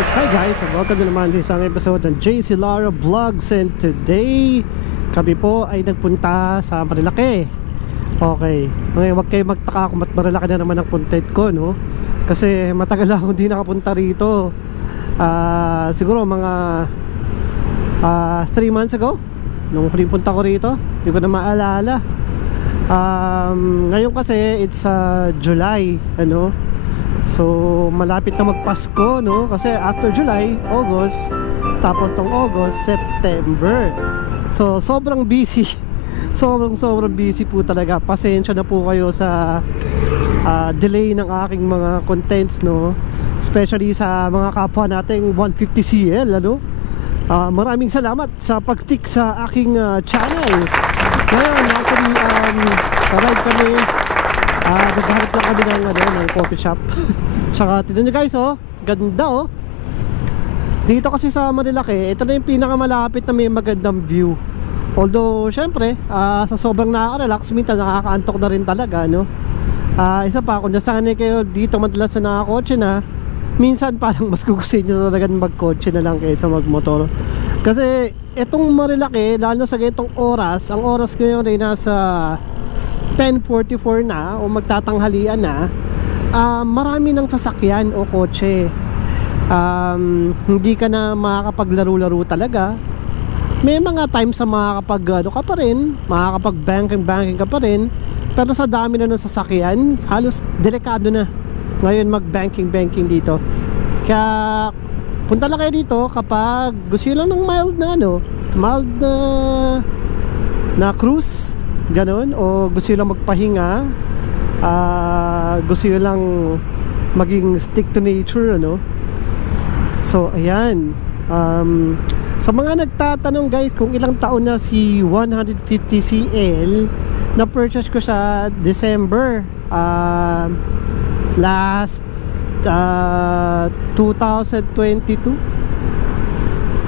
Alright, hi guys, and welcome na naman sa isang episode ng JC Lara Vlogs. And today, kami po ay nagpunta sa Marilaki. Okay, ngayon huwag kayo magtaka kung ba't Marilaki na naman ang content ko, no? Kasi matagal lang akong di nakapunta rito. Siguro mga 3 months ago, nung huling punta ko rito. Hindi ko na maalala. Ngayon kasi it's July, ano? So malapit na magpasko, no? Kasi after July, August, tapos tong August, September. So sobrang busy. Sobrang busy po talaga. Pasensya na po kayo sa delay ng aking mga contents, no? Especially sa mga kapwa nating 150cl, ano? Maraming salamat sa pag-stick sa aking channel. Ngayon, actually, arrive kami. Naghahanap lang kami ng coffee shop. Tsaka, tignan nyo guys, oh. Ganda, oh. Dito kasi sa Marilaki, ito na yung pinakamalapit na may magandang view. Although, syempre, sa sobrang nakaka-relax, minsan nakakaantok na rin talaga, no? Isa pa, kung nasanay kayo dito madalas na nakakotse na, minsan parang mas gugustuhin nyo talaga magkotse na lang kaysa magmotor. Kasi, itong Marilaki, lalo sa ganitong oras, ang oras ngayon ay nasa 10:44 na o magtatanghalian na. Marami ng sasakyan o kotse. Hindi ka na makakapaglaro-laro talaga. May mga times sa makakapag ka pa rin, makakapag-banking ka pa rin. Pero sa dami na ng sasakyan, halos delikado na ngayon mag-banking dito. Kaya punta lang kayo dito kapag gusto nyo lang ng mild na cruise, ganon, o gusto nyo lang magpahinga, gusto nyo lang maging stick to nature, ano. So ayan, sa mga nagtatanong guys kung ilang taon na si 150cl, na-purchase ko sa December last 2022,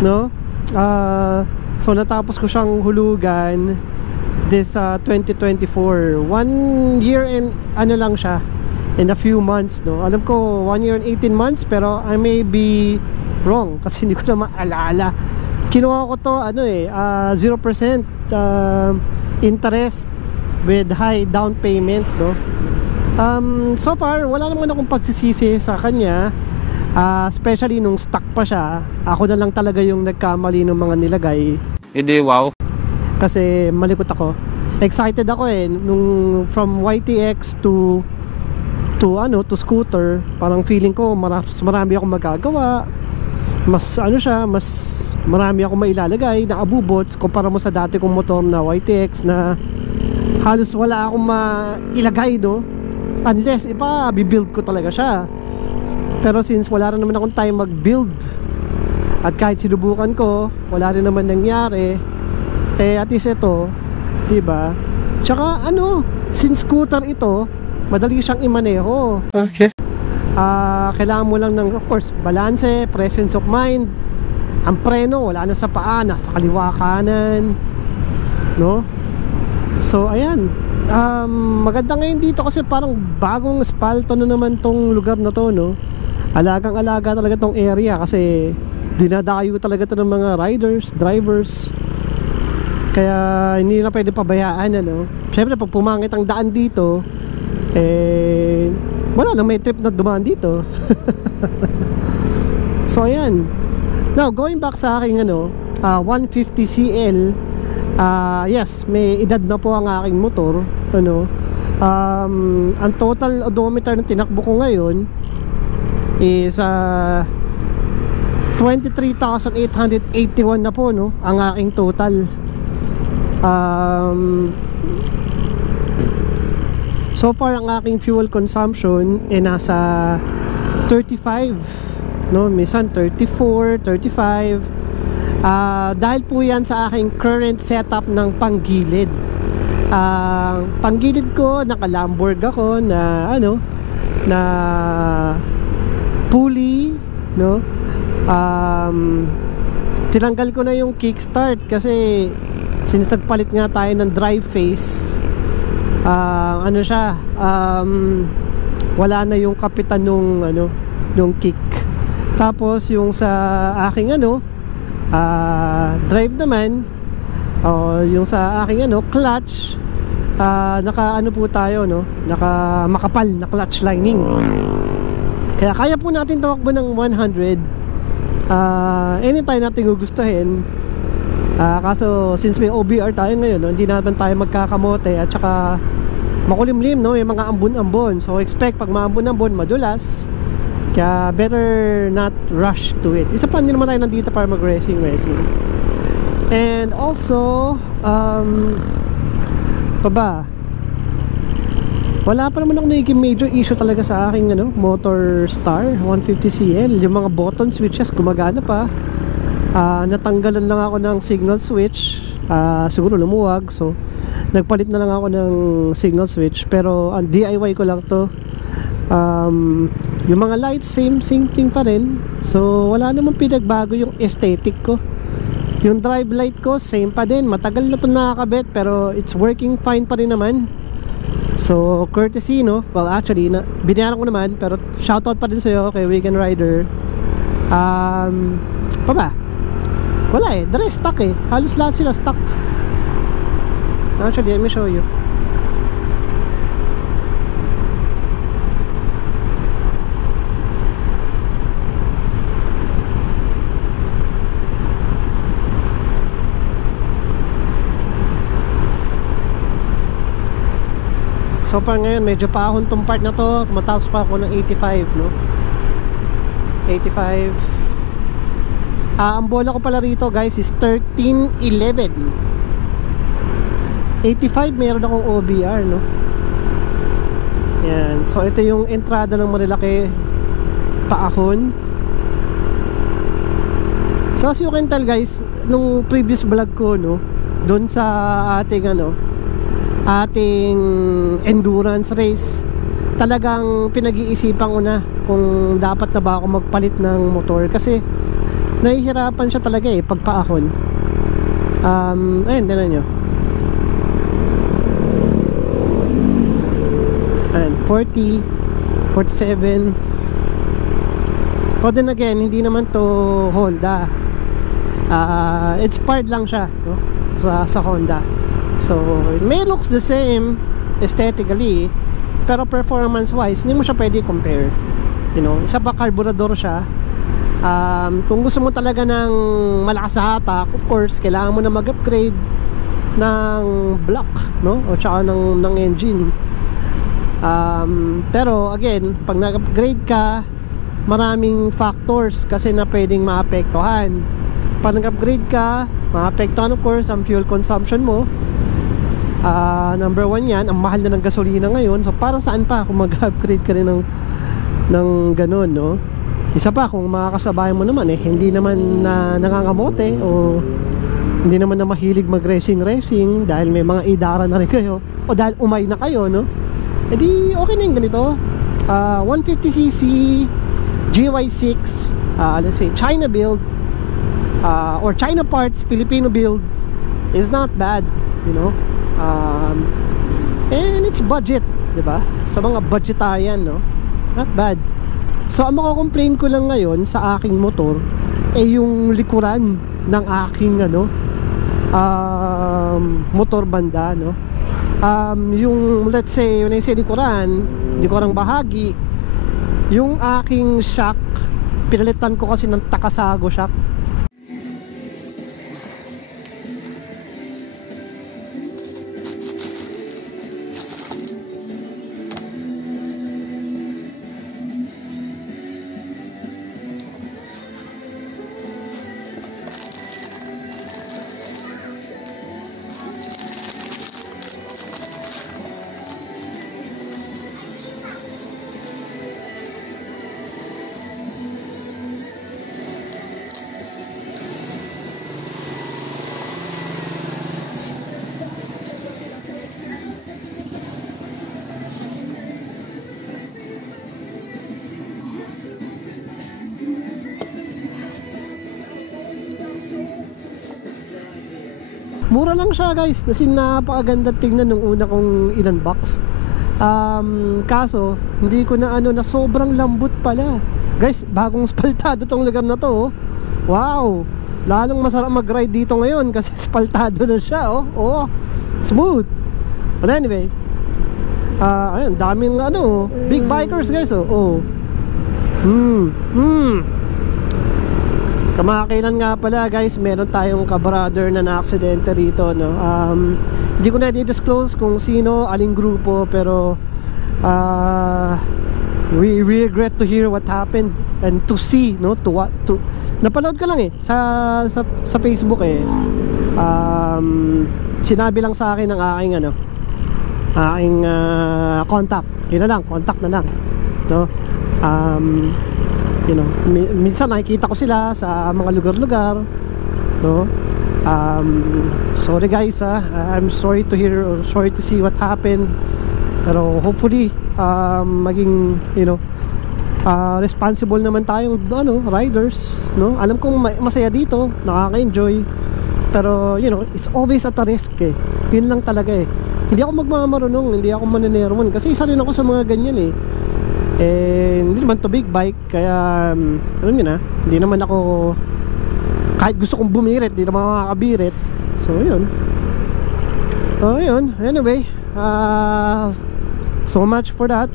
no? So natapos ko siyang hulugan this 2024. 1 year and ano lang siya, in a few months, no? Alam ko 1 year and 18 months, pero I may be wrong kasi hindi ko na maalala. Kinuha ko to 0% interest with high down payment, no? So far wala naman akong pagsisisi sa kanya, especially nung stock pa siya. Ako na lang talaga yung nagkamali ng mga nilagay. Hindi, wow. Kasi malikot ako. Excited ako nung from YTX to scooter. Parang feeling ko marami akong magagawa. Mas marami akong mailalagay na abubots kumpara mo sa dati kong motor na YTX na halos wala akong mailagay, no? Unless bibuild ko talaga siya. Pero since wala rin naman akong time mag-build, at kahit sinubukan ko, wala rin naman nangyari, at least ito, diba? Tsaka since scooter ito, madali siyang imaneho. Okay. Kailangan mo lang ng, of course, balance, presence of mind. Ang preno, wala na sa paa, nasa kaliwa kanan, no? So ayan, maganda ngayon dito kasi parang bagong asfalto na naman tong lugar na to, no? Alagang-alaga talaga tong area kasi dinadayo talaga to ng mga riders, drivers. Kaya hindi na pwede pabayaan, ano? Siyempre pag pumangit ang daan dito, wala na may trip na dumaan dito. So ayan. Now going back sa aking 150cl, yes, may edad na po ang aking motor, ano. Ang total odometer na tinakbo ko ngayon is 23,881 na po, no, ang aking total. So far ang aking fuel consumption nasa 35, no, minsan 34, 35. Dahil po yan sa aking current setup ng panggilid. Panggilid ko, naka-Lamborg ako na na pulley, no. Tinanggal ko na yung kickstart kasi since nagpalit nga tayo ng drive phase, wala na yung kapitan nung kick. Tapos yung sa aking ano, drive naman, yung sa aking ano, clutch, naka ano po tayo, no? Naka makapal na clutch lining. Kaya kaya po natin tumakbo ng 100 anytime natin gugustuhin. Kaso since may OBR tayo ngayon, no, hindi naman tayo magkakamote at saka makulimlim, no? May mga ambon-ambon. So expect pag maambon-ambon, madulas. Kaya better not rush to it. Isa pa, hindi naman tayo nandito para mag-racing. And also pa ba, wala pa naman ako naging major issue talaga sa aking ano, Motor Star 150CL. Yung mga button switches gumagana pa. Natanggalan lang ako ng signal switch, siguro lumuwag, so nagpalit na lang ako ng signal switch. Pero ang DIY ko lang to. Yung mga lights same thing pa rin. So wala namang pinagbago yung aesthetic ko. Yung drive light ko same pa din. Matagal na to nakakabit pero it's working fine pa rin naman. So courtesy, no? Well actually binayaran ko naman, pero shoutout pa rin sa'yo kay Weekend Rider. Pa ba? Wala eh, the rest stock eh. Halos lahat sila stock. Actually, let me show you. So far ngayon, medyo paahon tong part na to. Matapos pa ako ng 85, no? 85. Ang bola ko pala rito, guys, is 1311. 85, meron akong OBR, no? Yan. So ito yung entrada ng Marilaki paahon. So as you can tell, guys, nung previous vlog ko, no, doon sa ating ano, ating endurance race, talagang pinag-iisipan ko na kung dapat na ba ako magpalit ng motor, kasi nahihirapan siya talaga eh pagpaahon. Ayun, tinan nyo. Ayun, 40, 47. But then again, hindi naman to Honda. It's part lang siya, no? sa Honda. So it may looks the same aesthetically, pero performance wise hindi mo siya pwede compare, you know. Isa pa, carburetor siya. Kung gusto mo talaga ng malakas na hatak, of course kailangan mo na mag-upgrade ng block, no, o tsaka ng engine. Pero again, pag nag-upgrade ka, maraming factors kasi na pwedeng maapektuhan. Pag nag-upgrade ka, maapektuhan of course ang fuel consumption mo. Number one yan, ang mahal na ng gasolina ngayon. So para saan pa kung mag-upgrade ka rin ng ganun, no? Isa pa, kung makakasabay mo naman hindi naman na nangangamote o hindi naman na mahilig mag-racing dahil may mga idara na rin kayo o dahil umay na kayo, no? Edi okay na yung ganito. 150cc GY6, let's say China build, or China parts, Filipino build is not bad, you know. And it's budget, diba? Sa mga budgetarian, no? Not bad. So ang mako-complain ko lang ngayon sa aking motor yung likuran ng aking ano, motor banda, no? Yung let's say, when I say likurang bahagi, yung aking shock, pinalitan ko kasi ng Takasago shock. Mura lang siya, guys, kasi napakaganda tingnan nung una kong in-unbox. Kaso hindi ko na na sobrang lambot pala. Guys, bagong spaltado tong lugar na to, oh. Wow, lalong masarap mag-ride dito ngayon kasi spaltado na siya, oh. Oh, smooth. But anyway, ayun, daming ano, big bikers guys, oh. Oh. Kamakailan nga pala guys, meron tayong kabrother na na-aksidente rito, no. Hindi ko na i-disclose kung sino, aling grupo, pero we regret to hear what happened and to see, no, to napanood ko lang sa Facebook sinabi lang sa akin ng aking contact. Yun na lang, contact na lang, no. You know, minsan nakikita ko sila sa mga lugar-lugar, no. Sorry guys, I'm sorry to hear or sorry to see what happened, pero hopefully maging, you know, responsible naman tayong riders, no. Alam kong masaya dito, nakaka-enjoy, pero you know, it's always at a risk yun lang talaga Hindi ako magmamarunong, hindi ako manenermon kasi isa rin ako sa mga ganyan hindi naman to big bike, kaya alam nyo na, hindi naman ako, kahit gusto kong bumirit, hindi naman makakabirit. So yun, anyway, so much for that.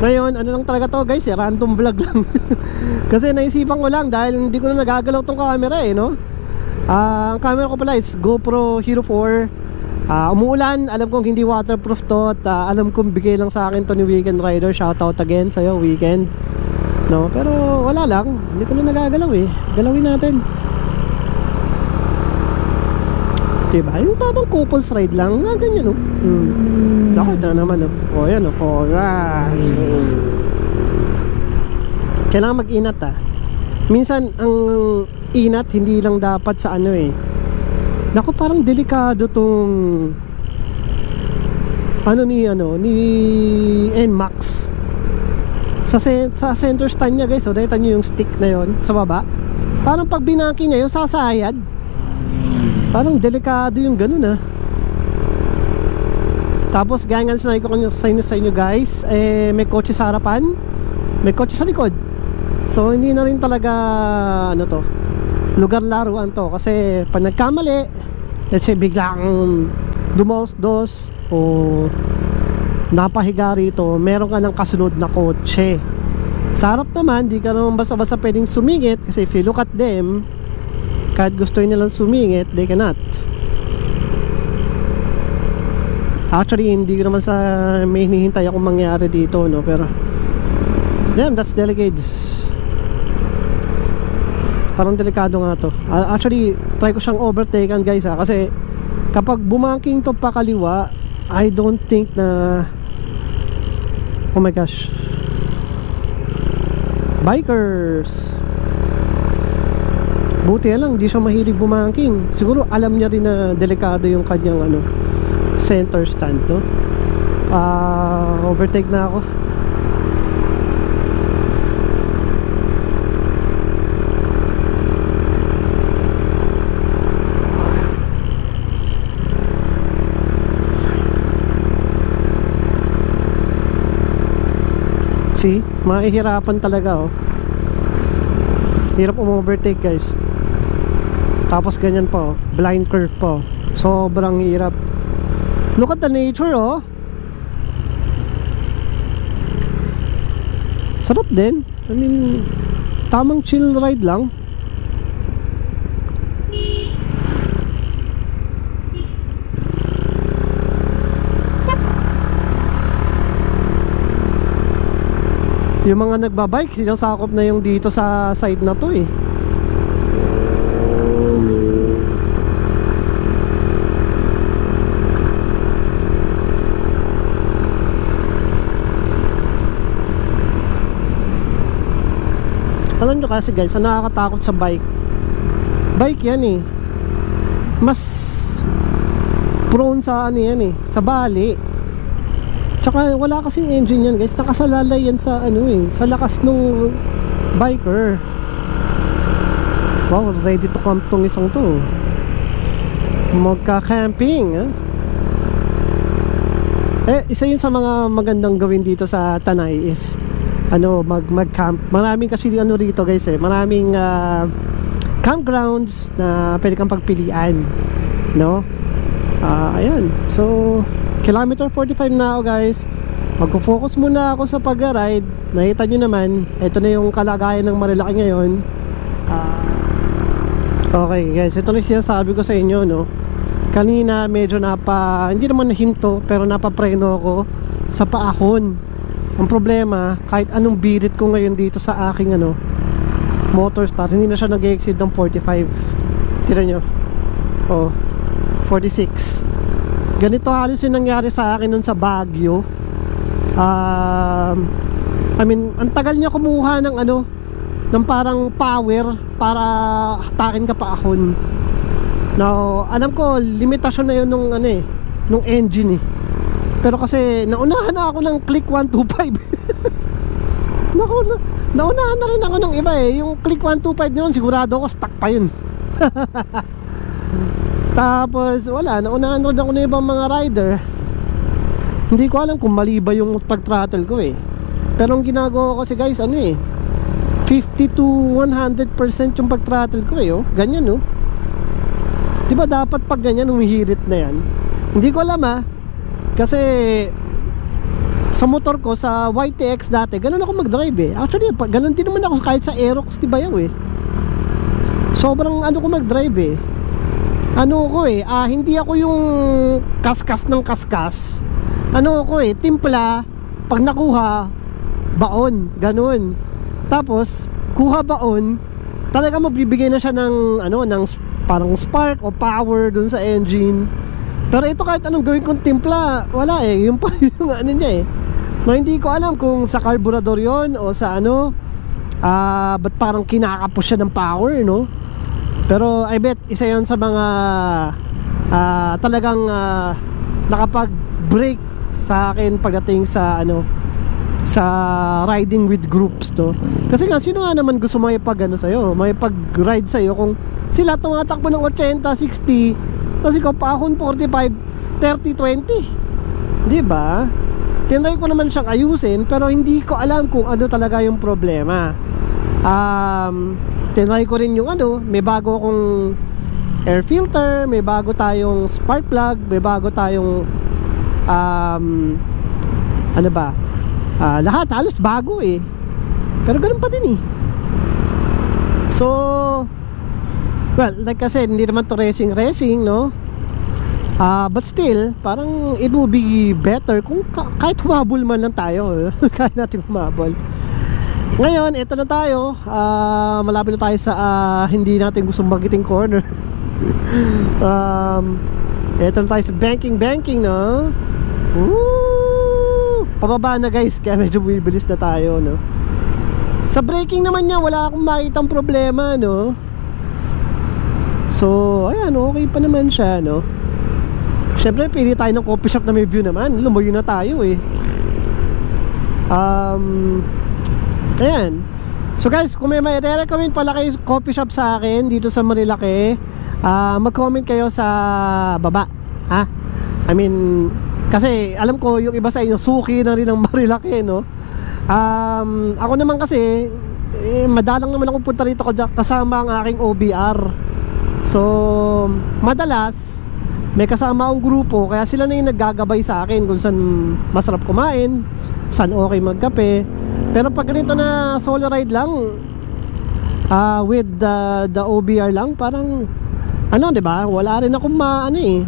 Ngayon, ano lang talaga to guys, random vlog lang. Kasi naisipan ko lang dahil hindi ko na nagagalaw tong camera no. Ang camera ko pala is GoPro Hero 4. Umuulan, alam kong hindi waterproof to, at alam kong bigay lang sa akin to ni Weekend Rider. Shoutout again sa'yo, Weekend, no. Pero wala lang, hindi ko na nagagalaw galawin natin, diba? Yung tamang couples ride lang, ganyan ako, ito na naman yan kailangan mag-inat minsan ang inat hindi lang dapat sa naku, parang delikado tong ni NMAX sa center stand niya guys. So dahil nyo yung stick na yon sa baba, parang pag binaki niya yung sasayad, parang delikado yung ganun Tapos gaya nga sinabi ko sa inyo guys, may kotse sa harapan, may kotse sa likod. So hindi na rin talaga lugar laruan to, kasi pag nagkamali, let's say biglang dumaos-dos o napahiga rito, meron ka ng kasunod na kotse. Sa harap naman, di ka naman basta-basta pwedeng sumingit, kasi if you look at them, kahit gusto nilang sumingit, they cannot. Actually, hindi ko naman sa may hinihintay akong mangyari dito, no, pero damn, that's delicate. Parang delikado nga to. Actually, try ko siyang overtaken guys kasi kapag bumaking to pa kaliwa, I don't think na, oh my gosh, bikers, buti lang di siya mahilig bumaking. Siguro alam niya rin na delikado yung kanyang center stand, no. Overtake na ako. See, mahihirapan talaga hirap overtake guys. Tapos ganyan pa blind curve pa sobrang hirap. Look at the nature sarap din. I mean, tamang chill ride lang. Yung mga nagbabike, sinasakop na yung dito sa side na to Alam nyo kasi guys, ang nakakatakot sa bike yan mas prone sa sa bali. Tsaka wala kasing engine yan guys, nakasalalay yan sa sa lakas nung biker. Wow, ready to camp tong isang to. Magka-camping isa yun sa mga magandang gawin dito sa Tanay is ano, mag-camp. Maraming kasi ano rito guys maraming campgrounds na pwede kang pagpilian, no? Ayan. So, kilometer 45 na ako guys. Magpo-focus muna ako sa pag-ride. Nakita nyo naman, ito na yung kalagayan ng Marilaki ngayon. Okay guys, ito na sinasabi ko sa inyo, no? Kanina medyo hindi naman nahinto, pero napapreno ako sa paahon. Ang problema, kahit anong birit ko ngayon dito sa aking ano, motor start, hindi na siya nag-exceed ng 45. Tira nyo, 46. Ganito halos yung nangyari sa akin nun sa Baguio. I mean, ang tagal niya kumuha ng ano, ng parang power para hatakin ka paahon. Now, alam ko limitasyon na yun nung ano nung engine pero kasi naunahan na ako ng click 125. Naunahan na rin ako ng iba yung click 125 yun, sigurado ako stuck pa yun. Tapos wala, naunahan rin ako ng ibang mga rider. Hindi ko alam kung mali ba yung pag-throttle ko pero ang ginagawa ko kasi guys 50 to 100% yung pag-throttle ko ganyan diba dapat pag ganyan umihirit na yan. Hindi ko alam kasi sa motor ko sa YTX dati ganun ako mag-drive actually ganun din naman ako kahit sa Aerox diba sobrang ano ko mag-drive hindi ako yung kaskas ng kaskas. Timpla, pag nakuha baon, ganun. Tapos kuha baon, talaga magbibigay na siya ng ng parang spark o power dun sa engine. Pero ito kahit anong gawin kong timpla, wala yung pa yung ano niya hindi ko alam kung sa carburetor yon o sa ba't parang kinakapos siya ng power, no? Pero I bet isa yon sa mga talagang nakapag-brake sa akin pagdating sa sa riding with groups, no? Kasi nga sino nga naman gusto sa'yo, pag-ride sa'yo kung sila tumatakbo ng 80, 60 tapos ikaw paahon 45, 30, 20, diba? Tinry ko naman siyang ayusin pero hindi ko alam kung ano talaga yung problema. Tinry ko rin yung may bago akong air filter, may bago tayong spark plug, may bago tayong lahat halos bago pero ganun pa din so well, like kasi hindi naman to racing, no? But still, parang it will be better kung kahit humabol man lang tayo. Kahit natin humabol. Ngayon, ito na tayo. Malapit na tayo sa hindi natin gustong magiting corner. Ito na tayo sa banking, no? Woo! Pababa na guys, kaya medyo bumibilis na tayo, no? Sa braking naman niya, wala akong makitang problema, no? So, ayan, okay pa naman siya, no? Siyempre, pili tayo ng coffee shop na may view naman. Lumayo na tayo, ayan. So guys, kung may recommend pala kayo coffee shop sa akin dito sa Marilaki, mag-comment kayo sa baba, ha? I mean, kasi alam ko yung iba sa inyo suki na rin ng Marilaki, no? Ako naman kasi madalang naman ako punta rito kasama ang aking OBR. So madalas may kasama akong grupo, kaya sila na yung naggagabay sa akin kung saan masarap kumain, saan okay magkape. Pero pag ganito na solo ride lang with the OBR lang, parang diba, wala rin akong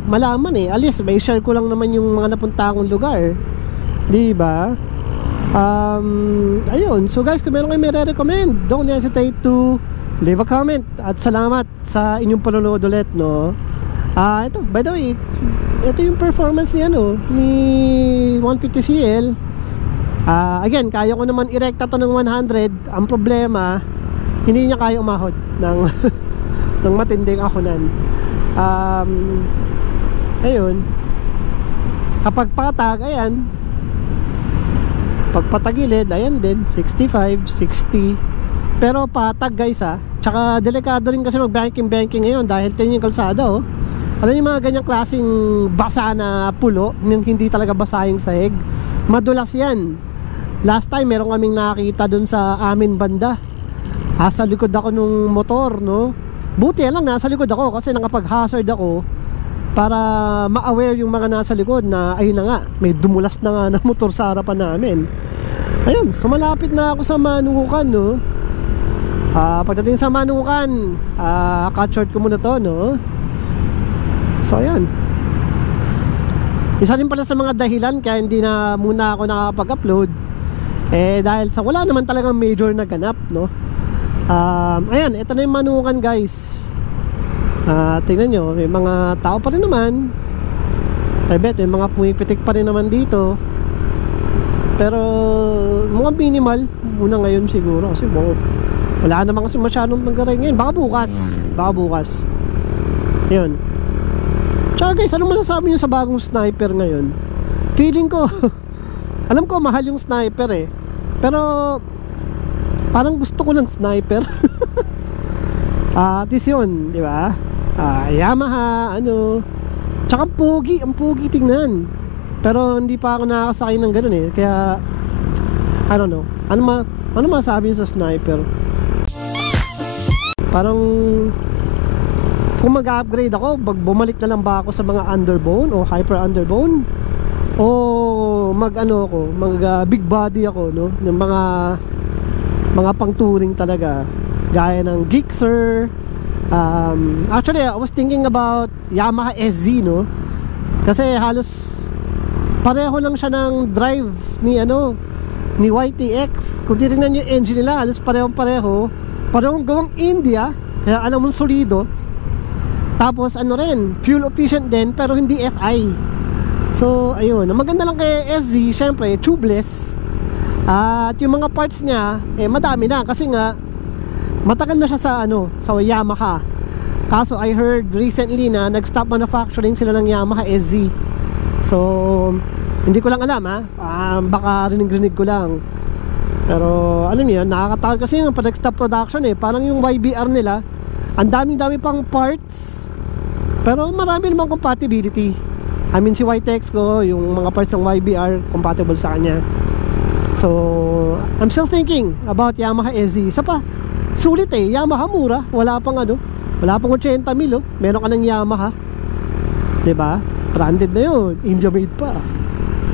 malaman at least may share ko lang naman yung mga napunta akong lugar, diba? Ayun, so guys, kung meron kayo may re-recommend, don't hesitate to leave a comment. At salamat sa inyong panonood ulit, no? Ito, by the way, ito yung performance ni ni 150cl. Again, kaya ko naman irekta to ng 100. Ang problema, hindi niya kaya umahod ng ng matinding ahonan. Ayun, kapag patag, ayan, pagpatagilid, ayan din 65, 60. Pero patag guys, tsaka delikado rin kasi mag-banking ngayon dahil tingin yung kalsada, alam yung mga ganyang klaseng basa na pulo, hindi talaga basa yung sahig, madulas yan. last time meron kaming nakita dun sa amin banda. Sa likod ako nung motor, no? Buti lang nasa likod ako kasi nakapag-hazard ako para ma-aware yung mga nasa likod na ayun na nga, may dumulas na nga na motor sa harapan namin. Ayun, so malapit na ako sa Manukan, no? Pagdating sa Manukan, cut short ko muna to, no? So ayan, isa rin pala sa mga dahilan kaya hindi na muna ako nakakapag-upload dahil sa wala naman talagang major na ganap, no? Ayan, ito na yung Manukan, guys. Tingnan nyo, may mga tao pa rin naman. I bet may mga pumipitik pa rin naman dito. Pero mga minimal muna ngayon siguro kasi wala naman kasi masyadong nagaray ngayon. Baka bukas. Yun. Tsaka guys, ano masasabi nyo sa bagong sniper ngayon? Feeling ko alam ko mahal yung sniper pero parang gusto ko ng sniper. At least yun, di ba? Yamaha, ano. Tsaka ang pogi tingnan. Pero hindi pa ako nakakasakay ng ganun kaya I don't know. Ano masasabi nyo sa sniper? Parang kung mag-upgrade ako, bumalik na lang ba ako sa mga underbone o hyper underbone? O mag big body ako, no? Yung mga pang touring talaga, gaya ng Gixxer. Actually I was thinking about Yamaha SZ, no? Kasi halos pareho lang siya ng drive ni YTX. Kung titignan yung engine nila, halos parehong gawang India, kaya alam mo solido. Tapos rin, fuel efficient din pero hindi FI. So ayun, ang maganda lang kay SZ, syempre tubeless. At yung mga parts niya madami na kasi nga matagal na siya sa Yamaha. Kaso I heard recently na nag-stop manufacturing sila ng Yamaha SZ. So hindi ko lang alam baka rinig ko lang. Pero alam niyo, nakakatakot kasi yung pag nag-stop production parang yung YBR nila, ang dami pang parts pero marami namang compatibility. I mean si YTX ko, yung mga parts ng YBR compatible sa kanya. So I'm still thinking about Yamaha SZ. Isa pa, sulit Yamaha mura, wala pang 80,000 meron ka ng Yamaha, diba? Branded na yun, India made pa,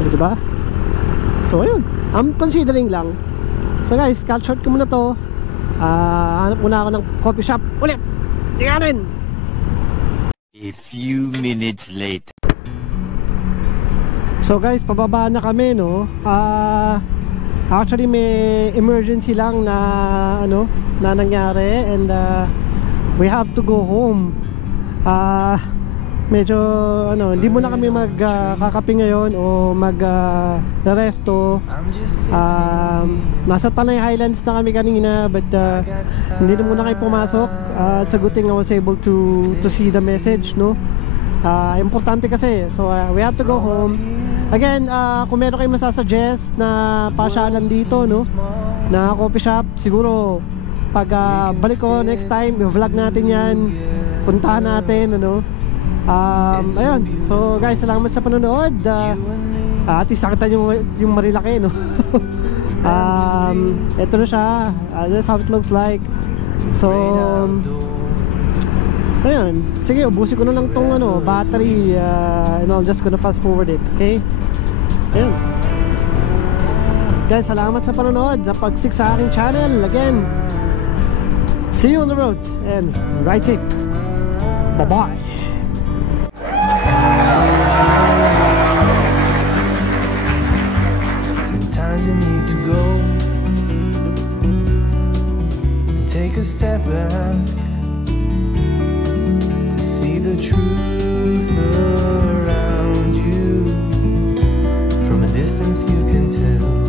diba? So ayun, I'm considering lang. So guys, cut short ko muna to. Hanap muna ako ng coffee shop ulit. Tingnan. A few minutes later. So guys, pababa na kami, no? Actually may emergency lang na nangyari and we have to go home. Medyo hindi muna kami magkakape ngayon o resto. Nasa Tanay Highlands na kami kanina, but hindi na muna kayo pumasok. It's a good thing I was able to see the message, no? Importante kasi. So we have to go home. Again, kung meron kayo masasuggest na pasyalan dito, no, na coffee shop, siguro pag balik ko next time, i-vlog natin yan, puntahan natin, ayun. So guys, salamat sa panonood. At least nakita nyo yung Marilaki, no? Ito na siya. That's how it looks like. So ayun, sige, ubusin ko na lang tong battery, and I'll just gonna fast forward it, okay? Ayun guys, salamat sa panonood, sa pagsik sa aking channel. Again, see you on the road and ride safe. Bye bye. Sometimes you need to go and take a step back to see the truth around you. From a distance you can tell